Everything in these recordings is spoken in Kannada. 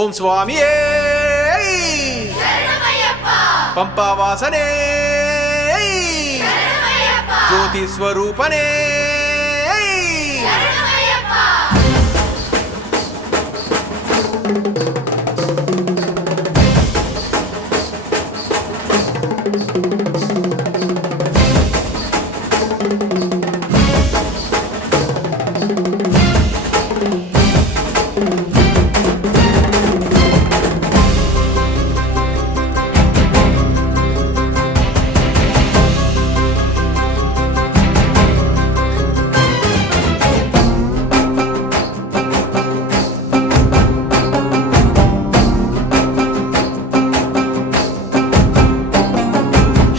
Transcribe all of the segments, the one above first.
ಓಂ ಸ್ವಾಮಿಯೇ ಪಂಪಾವಾಸನೇ ಜ್ಯೋತಿ ಸ್ವರೂಪನೇ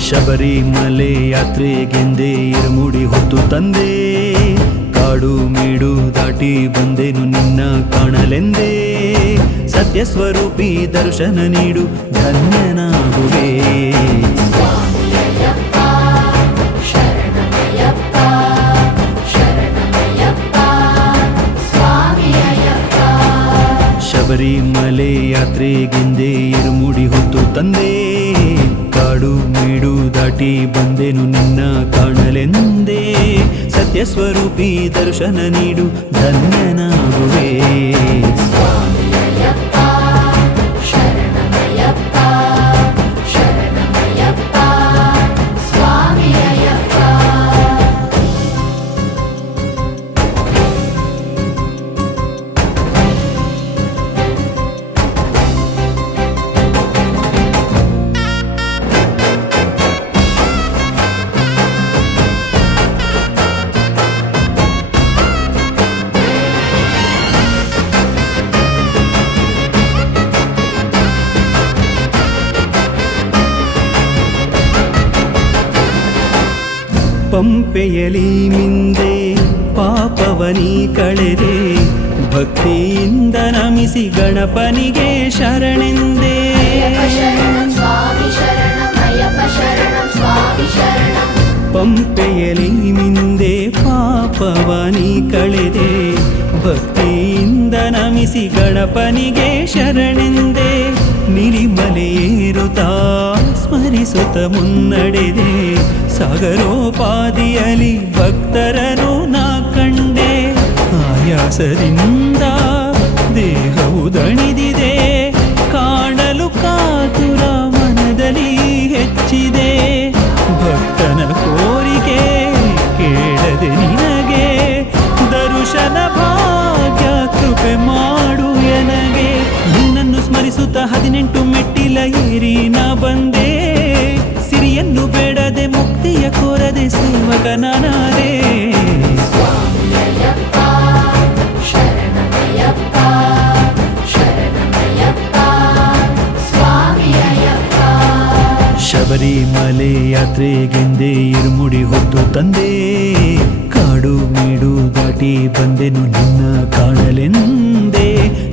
ಶಬರಿಮಲೆ ಯಾತ್ರೆಗೆಂದೇ ಇರಮುಡಿ ಹೊತ್ತು ತಂದೆ, ಕಾಡು ಮೇಡು ದಾಟಿ ಬಂದೆನು ನಿನ್ನ ಕಾಣಲೆಂದೇ. ಸತ್ಯ ಸ್ವರೂಪಿ ದರ್ಶನ ನೀಡು ಧನ್ಯನಾಗುವೆ. ಶಬರಿಮಲೆ ಯಾತ್ರೆಗೆಂದೇ ಇರುಮುಡಿ ಹೊತ್ತು ತಂದೆ, ಕಾಡು ಮೇಡು ದಾಟಿ ಬಂದೆನು ನಿನ್ನ ಕಾಣಲೆಂದೇ. ಸತ್ಯ ಸ್ವರೂಪಿ ದರ್ಶನ ನೀಡು ಧನ್ಯನಾಗುವೆ. ಪಂಪೆಯಲಿ ಮಿಂದೆ ಪಾಪವನಿ ಕಳೆದೆ, ಭಕ್ತಿಯಿಂದ ನಮಿಸಿ ಗಣಪನಿಗೆ ಶರಣೆಂದೇ. ಪಂಪೆಯಲಿ ಮಿಂದೆ ಪಾಪವನಿ ಕಳೆದೆ, ಭಕ್ತಿಯಿಂದ ನಮಿಸಿ ಗಣಪನಿಗೆ ಶರಣೆಂದೇ. ನಿರಿಮಲೆಯೇರುತ್ತಾ ಸ್ಮರಿಸುತ್ತ ಮುನ್ನಡೆದೆ, ಸಾಗರೋಪಾದಿಯಲಿ ಭಕ್ತರನು ನಾ ಕಂಡೆ. ಆಯಾಸದಿಂದ ದೇಹವು ದಣಿದಿದೆ, ಕಾಣಲು ಕಾತುರ ಮನದಲ್ಲಿ ಹೆಚ್ಚಿದೆ. ಭಕ್ತನ ಕೋರಿಕೆ ಕೇಳದೆ ನಿನಗೆ, ದರ್ಶನ ಭಾಗ್ಯ ಕೃಪೆ ಮಾಡು ಎನಗೆ. ನಿನ್ನನ್ನು ಸ್ಮರಿಸುತ್ತ 18 ಮೆಟ್ಟಿಲ ಏರಿ ನಾ ಬಂದೆ, ಸಿರಿಯನ್ನು ಬೇಡದೆ ಮುಕ್ತಿಯ ಕೋರದೆ ಸೇವಕನಾದೆ. ಶಬರಿಮಲೆ ಯಾತ್ರೆಗೆಂದೇ ಇರುಮುಡಿ ಹೊತ್ತು ತಂದೆ, ಕಾಡು ಮೇಡು ದಾಟಿ ಬಂದೆನು ನಿನ್ನ ಕಾಣಲೆಂದೇ.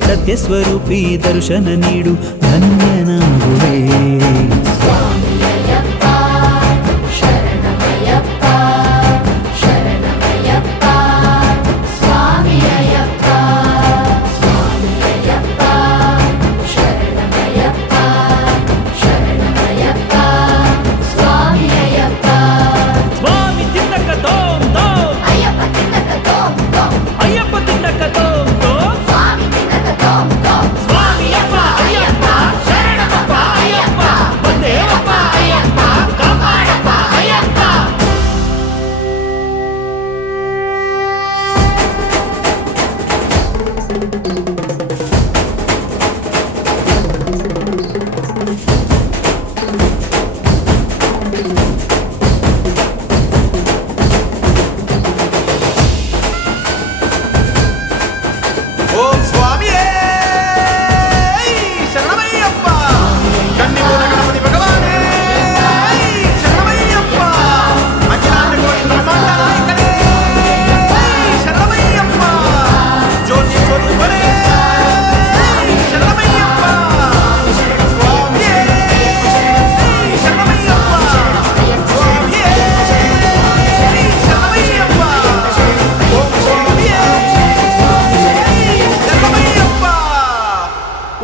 ಸತ್ಯ ಸ್ವರೂಪಿ ದರ್ಶನ ನೀಡು ಧನ್ಯನಾಗುವೆ.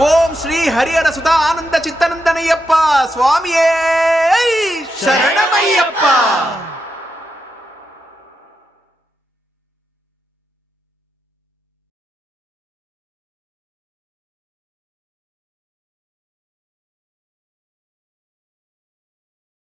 ಓಂ ಶ್ರೀ ಹರಿಹರ ಸುತ ಆನಂದ ಚಿತ್ತನಂದನಯ್ಯಪ್ಪ ಸ್ವಾಮಿಯೇ.